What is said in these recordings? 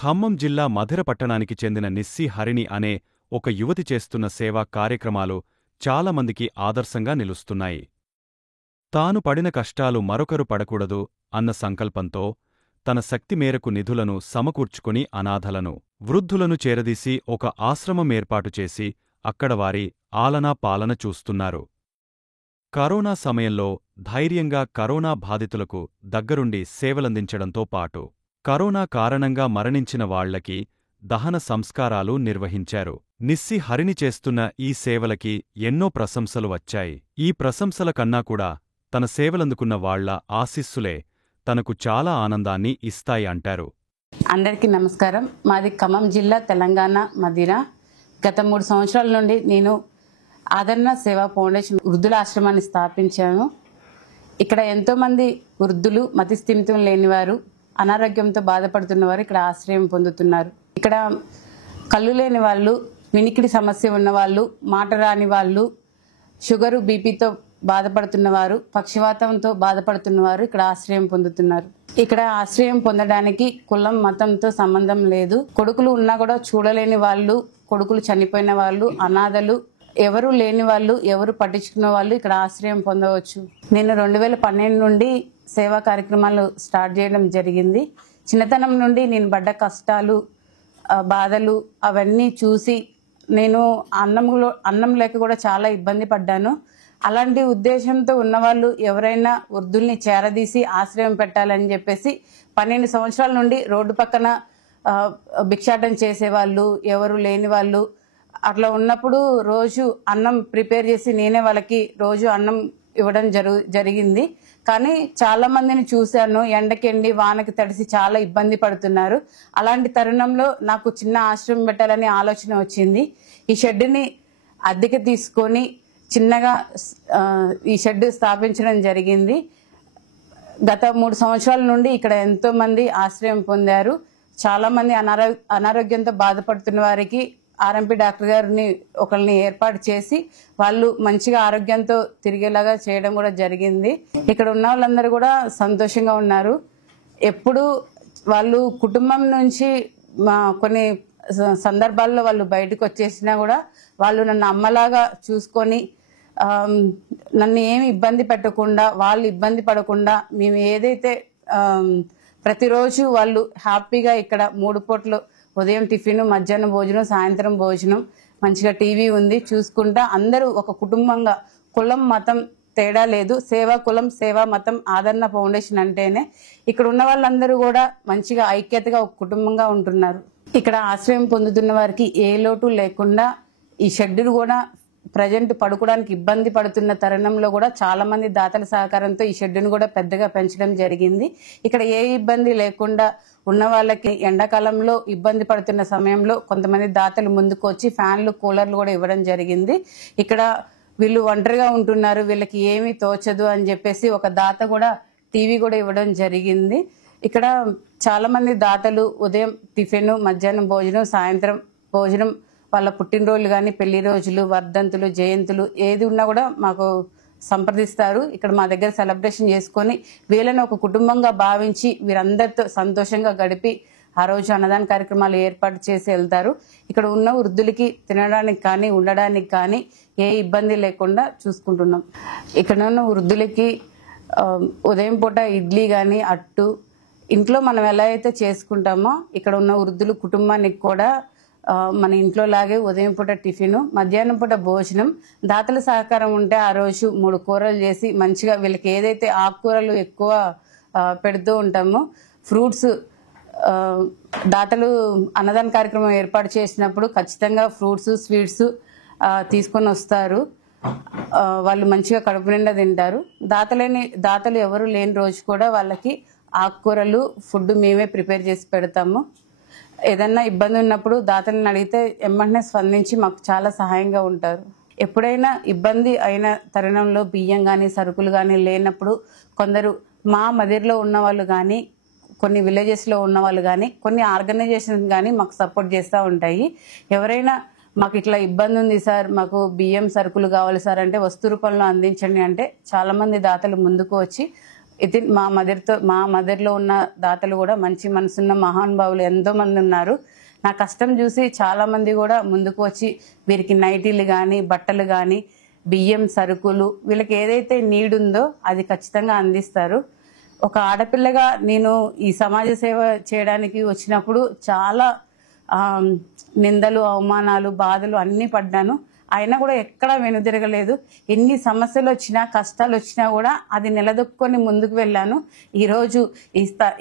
ఖమ్మం జిల్లా మధిర పట్టణానికి చెందిన నిస్సి హరిణి అనే ఒక యువతి చేస్తున్న సేవా కార్యక్రమాలు చాలామందికి ఆదర్శంగా నిలుస్తున్నాయి. తాను పడిన కష్టాలు మరొకరు పడకూడదు అన్న సంకల్పంతో తన శక్తి మేరకు నిధులను సమకూర్చుకుని అనాథలను, వృద్ధులను చేరదీసి ఒక ఆశ్రమం ఏర్పాటు చేసి అక్కడ వారి ఆలనా పాలన చూస్తున్నారు. కరోనా సమయంలో ధైర్యంగా కరోనా బాధితులకు దగ్గరుండి సేవలందించడంతో పాటు కరోనా కారణంగా మరణించిన వాళ్లకి దహన సంస్కారాలు నిర్వహించారు. నిస్సి హరిణి చేస్తున్న ఈ సేవలకి ఎన్నో ప్రశంసలు వచ్చాయి. ఈ ప్రశంసల కన్నా కూడా తన సేవలందుకున్న వాళ్ల ఆశీస్సులే తనకు చాలా ఆనందాన్ని ఇస్తాయి అంటారు. అందరికీ నమస్కారం. మాది ఖమ్మం జిల్లా, తెలంగాణ, మధిర. గత 3 సంవత్సరాల నుండి నేను ఆదరణ సేవా ఫౌండేషన్ వృద్ధుల ఆశ్రమాన్ని స్థాపించాను. ఇక్కడ ఎంతోమంది వృద్ధులు, మతిస్థిమితం లేనివారు, అనారోగ్యంతో బాధపడుతున్నవారు ఇక్కడ ఆశ్రయం పొందుతున్నారు. ఇక్కడ కళ్ళు లేని వాళ్ళు, వినికిడి సమస్య ఉన్నవాళ్ళు, మాట రాని వాళ్ళు, షుగరు, బీపీతో బాధపడుతున్నవారు, పక్షవాతంతో బాధపడుతున్నవారు ఇక్కడ ఆశ్రయం పొందుతున్నారు. ఇక్కడ ఆశ్రయం పొందడానికి కులం, మతంతో సంబంధం లేదు. కొడుకులు ఉన్నా కూడా చూడలేని వాళ్ళు, కొడుకులు చనిపోయిన వాళ్ళు, అనాథలు, ఎవరు లేని వాళ్ళు, ఎవరు పట్టించుకున్న వాళ్ళు ఇక్కడ ఆశ్రయం పొందవచ్చు. నేను 2012 నుండి సేవా కార్యక్రమాలు స్టార్ట్ చేయడం జరిగింది. చిన్నతనం నుండి నేను పడ్డ కష్టాలు, బాధలు అవన్నీ చూసి నేను అన్నం లేక కూడా చాలా ఇబ్బంది పడ్డాను. అలాంటి ఉద్దేశంతో ఉన్నవాళ్ళు ఎవరైనా వృద్ధుల్ని చేరదీసి ఆశ్రయం పెట్టాలని చెప్పేసి 12 సంవత్సరాల నుండి రోడ్డు పక్కన భిక్షాటన చేసేవాళ్ళు, ఎవరు లేని వాళ్ళు అట్లా ఉన్నప్పుడు రోజు అన్నం ప్రిపేర్ చేసి నేనే వాళ్ళకి రోజు అన్నం ఇవ్వడం జరిగింది. కానీ చాలా మందిని చూశాను, ఎండకెండి వానకి తడిసి చాలా ఇబ్బంది పడుతున్నారు. అలాంటి తరుణంలో నాకు చిన్న ఆశ్రమం పెట్టాలని ఆలోచన వచ్చింది. ఈ షెడ్ని అద్దెకి తీసుకొని చిన్నగా ఈ షెడ్ స్థాపించడం జరిగింది. గత 3 సంవత్సరాల నుండి ఇక్కడ ఎంతో మంది ఆశ్రయం పొందారు. చాలా మంది అనారోగ్యంతో బాధపడుతున్న వారికి ఆర్ఎంపీ డాక్టర్ గారిని ఒకరిని ఏర్పాటు చేసి వాళ్ళు మంచిగా ఆరోగ్యంతో తిరిగేలాగా చేయడం కూడా జరిగింది. ఇక్కడ ఉన్న వాళ్ళందరూ కూడా సంతోషంగా ఉన్నారు. ఎప్పుడు వాళ్ళు కుటుంబం నుంచి కొన్ని సందర్భాల్లో వాళ్ళు బయటకు వచ్చేసినా కూడా వాళ్ళు నన్ను అమ్మలాగా చూసుకొని నన్ను ఏమి ఇబ్బంది పెట్టకుండా, వాళ్ళు ఇబ్బంది పడకుండా, మేము ఏదైతే ప్రతిరోజు వాళ్ళు హ్యాపీగా ఇక్కడ 3 పూటలు ఉదయం టిఫిన్, మధ్యాహ్నం భోజనం, సాయంత్రం భోజనం, మంచిగా టీవీ ఉంది చూసుకుంటా అందరూ ఒక కుటుంబంగా, కులం మతం తేడా లేదు, సేవా కులం, సేవా మతం, ఆదరణ ఫౌండేషన్ అంటేనే ఇక్కడ ఉన్న వాళ్ళందరూ కూడా మంచిగా ఐక్యతగా ఒక కుటుంబంగా ఉంటున్నారు. ఇక్కడ ఆశ్రయం పొందుతున్న వారికి ఏ లోటు లేకుండా ఈ షెడ్యూల్ కూడా ప్రజెంట్ పడుకోవడానికి ఇబ్బంది పడుతున్న తరుణంలో కూడా చాలా మంది దాతల సహకారంతో ఈ షెడ్యూను కూడా పెద్దగా పెంచడం జరిగింది. ఇక్కడ ఏ ఇబ్బంది లేకుండా ఉన్న వాళ్ళకి ఎండాకాలంలో ఇబ్బంది పడుతున్న సమయంలో కొంతమంది దాతలు ముందుకు వచ్చి ఫ్యాన్లు, కూలర్లు కూడా ఇవ్వడం జరిగింది. ఇక్కడ వీళ్ళు ఒంటరిగా ఉంటున్నారు, వీళ్ళకి ఏమీ తోచదు అని చెప్పేసి ఒక దాత కూడా టీవీ కూడా ఇవ్వడం జరిగింది. ఇక్కడ చాలా మంది దాతలు ఉదయం టిఫిన్, మధ్యాహ్నం భోజనం, సాయంత్రం భోజనం, వాళ్ళ పుట్టినరోజులు కానీ, పెళ్లి రోజులు, వర్ధంతులు, జయంతులు ఏది ఉన్నా కూడా మాకు సంప్రదిస్తారు. ఇక్కడ మా దగ్గర సెలబ్రేషన్ చేసుకొని వీళ్ళని ఒక కుటుంబంగా భావించి వీరందరితో సంతోషంగా గడిపి ఆ రోజు అన్నదాన కార్యక్రమాలు ఏర్పాటు చేసి వెళ్తారు. ఇక్కడ ఉన్న వృద్ధులకి తినడానికి కానీ, ఉండడానికి కానీ ఏ ఇబ్బంది లేకుండా చూసుకుంటున్నాం. ఇక్కడ ఉన్న వృద్ధులకి ఉదయం పూట ఇడ్లీ కానీ, అట్టు ఇంట్లో మనం ఎలా అయితే చేసుకుంటామో ఇక్కడ ఉన్న వృద్ధులు కుటుంబానికి కూడా మన ఇంట్లో లాగే ఉదయం పూట టిఫిన్, మధ్యాహ్నం పూట భోజనం, దాతల సహకారం ఉంటే ఆ రోజు 3 కూరలు చేసి మంచిగా వీళ్ళకి ఏదైతే ఆకుకూరలు ఎక్కువ పెడుతూ ఉంటామో, ఫ్రూట్స్, దాతలు అన్నదాన కార్యక్రమం ఏర్పాటు చేసినప్పుడు ఖచ్చితంగా ఫ్రూట్స్, స్వీట్స్ తీసుకొని వస్తారు. వాళ్ళు మంచిగా కడుపు నిండా తింటారు. దాతలు ఎవరు లేని రోజు కూడా వాళ్ళకి ఆకుకూరలు, ఫుడ్ మేమే ప్రిపేర్ చేసి పెడతాము. ఏదన్నా ఇబ్బంది ఉన్నప్పుడు దాతలను అడిగితే వెంటనే స్పందించి మాకు చాలా సహాయంగా ఉంటారు. ఎప్పుడైనా ఇబ్బంది అయిన తరుణంలో బియ్యం కానీ, సరుకులు కానీ లేనప్పుడు కొందరు మా మదిరిలో ఉన్న వాళ్ళు కానీ, కొన్ని విలేజెస్లో ఉన్న వాళ్ళు కానీ, కొన్ని ఆర్గనైజేషన్స్ కానీ మాకు సపోర్ట్ చేస్తూ ఉంటాయి. ఎవరైనా మాకు ఇట్లా ఇబ్బంది ఉంది సార్, మాకు బియ్యం, సరుకులు కావాలి సార్ అంటే వస్తు రూపంలో అందించండి అంటే చాలామంది దాతలు ముందుకు వచ్చి ఇది మా మదర్లో ఉన్న దాతలు కూడా మంచి మనసున్న మహానుభావులు ఎంతో మంది ఉన్నారు. నా కష్టం చూసి చాలా మంది కూడా ముందుకు వచ్చి వీరికి నైటీలు కానీ, బట్టలు కానీ, బియ్యం, సరుకులు, వీళ్ళకి ఏదైతే నీడ్ ఉందో అది ఖచ్చితంగా అందిస్తారు. ఒక ఆడపిల్లగా నేను ఈ సమాజ సేవ చేయడానికి వచ్చినప్పుడు చాలా నిందలు, అవమానాలు, బాధలు అన్నీ పడ్డాను. అయినా కూడా ఎక్కడా వెనుదిరగలేదు. ఎన్ని సమస్యలు వచ్చినా, కష్టాలు వచ్చినా కూడా అది నిలదొక్కుని ముందుకు వెళ్ళాను. ఈరోజు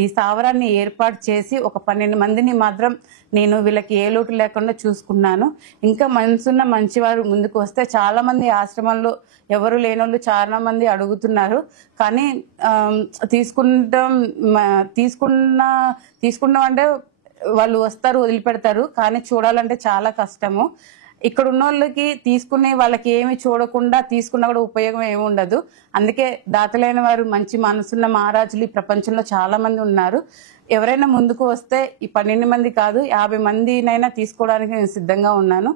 ఈ స్థావరాన్ని ఏర్పాటు చేసి ఒక 12 మందిని మాత్రం నేను వీళ్ళకి ఏ లోటు లేకుండా చూసుకున్నాను. ఇంకా మనసున్న మంచివారు ముందుకు వస్తే చాలా మంది ఆశ్రమాల్లో ఎవరు లేనోళ్ళు చాలా మంది అడుగుతున్నారు. కానీ తీసుకున్నాం అంటే వాళ్ళు వస్తారు, వదిలిపెడతారు. కానీ చూడాలంటే చాలా కష్టము. ఇక్కడ ఉన్న వాళ్ళకి తీసుకునే వాళ్ళకి ఏమి చూడకుండా తీసుకున్నా కూడా ఉపయోగం ఏమి ఉండదు. అందుకే దాతలైన వారు, మంచి మనసున్న మహారాజులు ఈ ప్రపంచంలో చాలా మంది ఉన్నారు. ఎవరైనా ముందుకు వస్తే ఈ 12 మంది కాదు 50 మందినైనా తీసుకోవడానికి నేను సిద్ధంగా ఉన్నాను.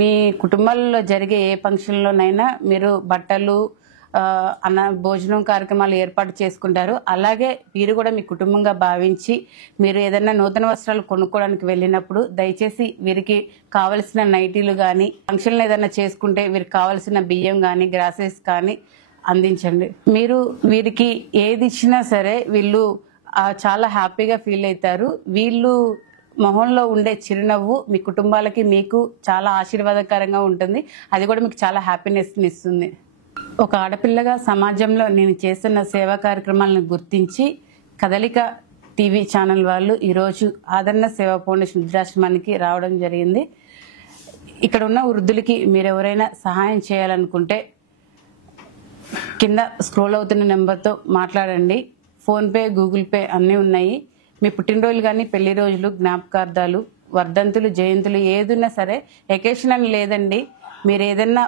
మీ కుటుంబాల్లో జరిగే ఏ ఫంక్షన్లోనైనా మీరు బట్టలు, భోజనం కార్యక్రమాలు ఏర్పాటు చేసుకుంటారు. అలాగే మీరు కూడా మీ కుటుంబంగా భావించి మీరు ఏదైనా నూతన వస్త్రాలు కొనుక్కోవడానికి వెళ్ళినప్పుడు దయచేసి వీరికి కావలసిన నైటీలు కానీ, ఫంక్షన్లు ఏదైనా చేసుకుంటే వీరికి కావలసిన బియ్యం కానీ, గ్రాసెస్ కానీ అందించండి. మీరు వీరికి ఏది ఇచ్చినా సరే వీళ్ళు చాలా హ్యాపీగా ఫీల్ అవుతారు. వీళ్ళు మొహంలో ఉండే చిరునవ్వు మీ కుటుంబాలకి, మీకు చాలా ఆశీర్వాదకరంగా ఉంటుంది. అది కూడా మీకు చాలా హ్యాపీనెస్ని ఇస్తుంది. ఒక ఆడపిల్లగా సమాజంలో నేను చేస్తున్న సేవా కార్యక్రమాలను గుర్తించి కదలిక టీవీ ఛానల్ వాళ్ళు ఈరోజు ఆదరణ సేవా ఫౌండేషన్ వృద్ధాశ్రమానికి రావడం జరిగింది. ఇక్కడ ఉన్న వృద్ధులకి మీరు ఎవరైనా సహాయం చేయాలనుకుంటే కింద స్క్రోల్ అవుతున్న నెంబర్తో మాట్లాడండి. ఫోన్పే, గూగుల్ పే అన్నీ ఉన్నాయి. మీ పుట్టినరోజులు కానీ, పెళ్లి రోజులు, జ్ఞాపకార్థాలు, వర్ధంతులు, జయంతులు ఏదున్నా సరే, ఎకేషన్ అని లేదండి. మీరు ఏదన్నా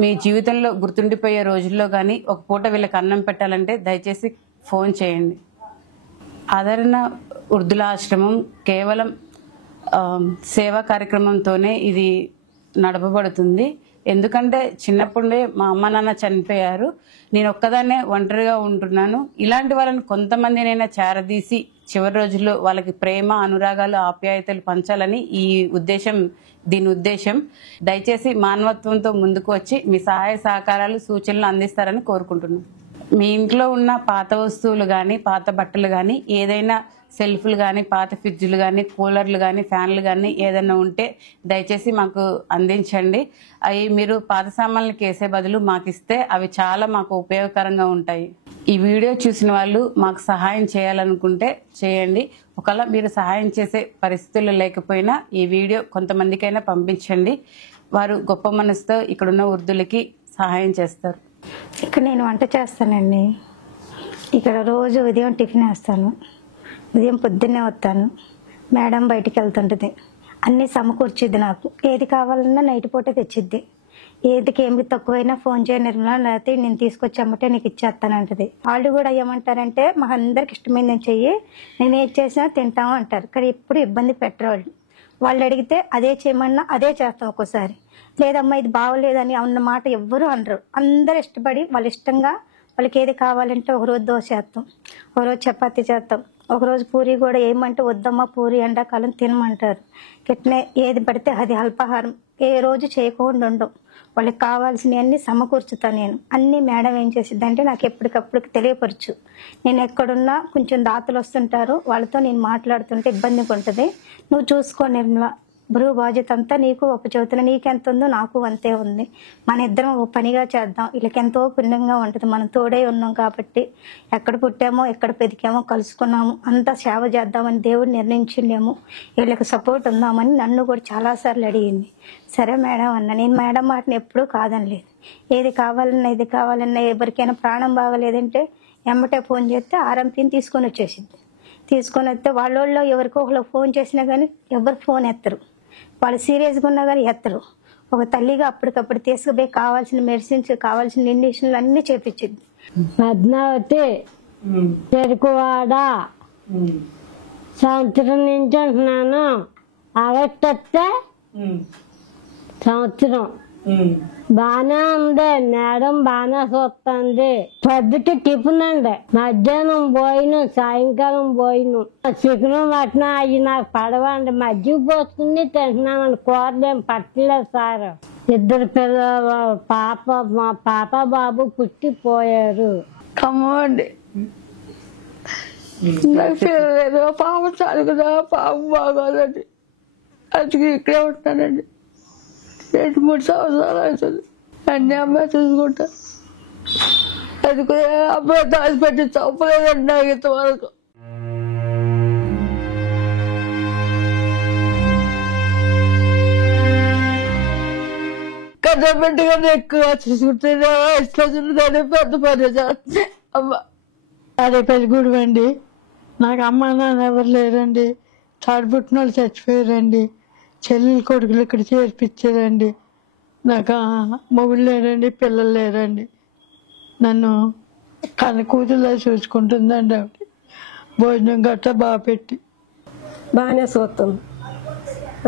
మీ జీవితంలో గుర్తుండిపోయే రోజుల్లో కానీ ఒక పూట వీళ్ళకి అన్నం పెట్టాలంటే దయచేసి ఫోన్ చేయండి. ఆదరణ వృద్ధుల ఆశ్రమం కేవలం సేవా కార్యక్రమంతోనే ఇది నడపబడుతుంది. ఎందుకంటే చిన్నప్పుడే మా అమ్మ నాన్న చనిపోయారు. నేను ఒక్కదాన్నే ఒంటరిగా ఉంటున్నాను. ఇలాంటి వాళ్ళని కొంతమందినైనా చేరదీసి చివరి రోజుల్లో వాళ్ళకి ప్రేమ, అనురాగాలు, ఆప్యాయతలు పంచాలని దీని ఉద్దేశం. దయచేసి మానవత్వంతో ముందుకు వచ్చి మీ సహాయ సహకారాలు, సూచనలు అందిస్తారని కోరుకుంటున్నాను. మీ ఇంట్లో ఉన్న పాత వస్తువులు కానీ, పాత బట్టలు కానీ, ఏదైనా సెల్ఫ్లు కానీ, పాత ఫ్రిడ్జ్లు కానీ, కూలర్లు కానీ, ఫ్యాన్లు కానీ ఏదైనా ఉంటే దయచేసి మాకు అందించండి. అవి మీరు పాత సామాన్లకి వేసే బదులు మాకు ఇస్తే అవి చాలా మాకు ఉపయోగకరంగా ఉంటాయి. ఈ వీడియో చూసిన వాళ్ళు మాకు సహాయం చేయాలనుకుంటే చేయండి. ఒకవేళ మీరు సహాయం చేసే పరిస్థితులు లేకపోయినా ఈ వీడియో కొంతమందికైనా పంపించండి. వారు గొప్ప మనసుతో ఇక్కడున్న వృద్ధులకి సహాయం చేస్తారు. ఇక్కడ నేను వంట చేస్తానండి. ఇక్కడ రోజు ఉదయం టిఫిన్ వేస్తాను, ఉదయం పొద్దున్నే వస్తాను. మేడం బయటికి వెళ్తుంటుంది, అన్నీ సమకూర్చిద్ది. నాకు ఏది కావాలన్నా నైట్ పూట తెచ్చిద్ది. ఏదికి ఏమి తక్కువైనా ఫోన్ చేయ నిర్మలా, లేకపోతే నేను తీసుకొచ్చామంటే నీకు ఇచ్చేస్తానంటది. వాళ్ళు కూడా ఏమంటారంటే మాకు అందరికి ఇష్టమైంది నేను చెయ్యి, నేను ఏది చేసినా తింటాము అంటారు. కానీ ఎప్పుడు ఇబ్బంది పెట్టరు. వాళ్ళు అడిగితే అదే చేయమన్నా అదే చేస్తాం. ఒక్కోసారి లేదమ్మా ఇది బాగోలేదని అన్న మాట ఎవ్వరూ అనరు. అందరు ఇష్టపడి వాళ్ళ ఇష్టంగా వాళ్ళకి ఏది కావాలంటే ఒకరోజు దోశ చేస్తాం, ఒకరోజు చపాతీ చేస్తాం, ఒకరోజు పూరి కూడా ఏమంటే వద్దమ్మా పూరి ఎండాకాలం తినమంటారు. కిట్నే ఏది పడితే అది అల్పాహారం ఏ రోజు చేయకుండా ఉండవు. వాళ్ళకి కావాల్సినవన్నీ సమకూర్చుతాను నేను. అన్నీ మేడం ఏం చేసిద్దంటే నాకు ఎప్పటికప్పుడు తెలియపరచు. నేను ఎక్కడున్నా కొంచెం దాతలు వస్తుంటారు, వాళ్ళతో నేను మాట్లాడుతుంటే ఇబ్బందిగా ఉంటుంది. నువ్వు చూసుకో నిర్మలా, బరువు బాధ్యత అంతా నీకు చెబుతున్నా. నీకెంత ఉందో నాకు అంతే ఉంది. మన ఇద్దరం ఒక పనిగా చేద్దాం. వీళ్ళకి ఎంతో పుణ్యంగా ఉంటుంది. మనం తోడే ఉన్నాం కాబట్టి ఎక్కడ పుట్టామో ఎక్కడ పెదికామో కలుసుకున్నాము, అంతా సేవ చేద్దామని దేవుడు నిర్ణయించిండేమో. వీళ్ళకి సపోర్ట్ ఉందామని నన్ను కూడా చాలాసార్లు అడిగింది. సరే మేడం అన్న. నేను మేడం మాటని ఎప్పుడూ కాదనలేదు. ఏది కావాలన్నా ఇది కావాలన్నా, ఎవరికైనా ప్రాణం బాగలేదంటే ఎమ్మటే ఫోన్ చేస్తే ఆర్ఎంపీని తీసుకొని వచ్చేసింది. తీసుకొని వస్తే వాళ్ళలో ఎవరికో ఒకళ్ళు ఫోన్ చేసినా కానీ ఎవరు ఫోన్ ఎత్తరు. వాళ్ళు సీరియస్గా ఉన్నా కానీ ఎత్తరు. ఒక తల్లిగా అప్పటికప్పుడు తీసుకుపోయి కావాల్సిన మెడిసిన్స్, కావాల్సిన ఇంజక్షన్లు అన్నీ చేపించింది. పద్మావతి, చెరుకువాడ, సంవత్సరం నుంచి అంటున్నాను. ఆగస్టు వస్తే సంవత్సరం బానే ఉంది, మేడం బానే చూస్తుంది. పొద్దుట టిఫిన్ అండి, మధ్యాహ్నం భోజనం, సాయంకాలం భోజనం. చికెన్ మటన్ అవి నాకు పడవండి, మజ్జిగ పోసుకుని తింటున్నామండి. కూరలేం పట్టలేదు సార్. 2 పిల్లలు, మా పాప బాబు పుట్టిపోయారు. ఖమ్మండి. నాకు పిల్లలేదు, పాప చదువుకున్నా, పాప బాగోదండి. అందుకే ఇక్కడే ఉంటానండి. 2-3 సంవత్సరాలు అవుతుంది. అన్ని అమ్మాయి చూసుకుంటా. అందుకే అమ్మాయి దాచిపెట్టి చంపలేదండి నాకు ఇంతవరకు. కన్నబెట్టి కన్నా ఎక్కువ చూసుకుంటే దాన్ని పెద్ద పని చేస్తే అమ్మ. అదే పెళ్ళిగూడు అండి. నాకు అమ్మ నాన్న ఎవరు లేరండి. తాడిపుట్టిన వాళ్ళు చచ్చిపోయారండి. చెల్లెలు కొడుకులు ఇక్కడ చేర్పించారండి. నాకు మొగుడు లేరండి, పిల్లలు లేరండి. నన్ను కన్న కూతురులా చూసుకుంటుందండి ఆవిడ. భోజనం గట్రా బాగా పెట్టి బాగానే చూస్తుంది.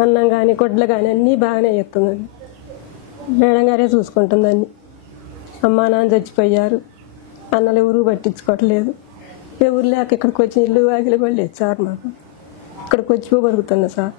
అన్నం కానీ గుడ్లు కానీ అన్నీ బాగానే చేస్తుందండి. మేడం గారే చూసుకుంటుందండి. అమ్మా నాన్న చచ్చిపోయారు, అన్నలు ఎవరు పట్టించుకోవట్లేదు. ఎవరు లేక ఇక్కడికి వచ్చి ఇల్లు వాకిలి పడలేదు సార్. మాకు ఇక్కడికి వచ్చి బతుకుతున్నా సార్.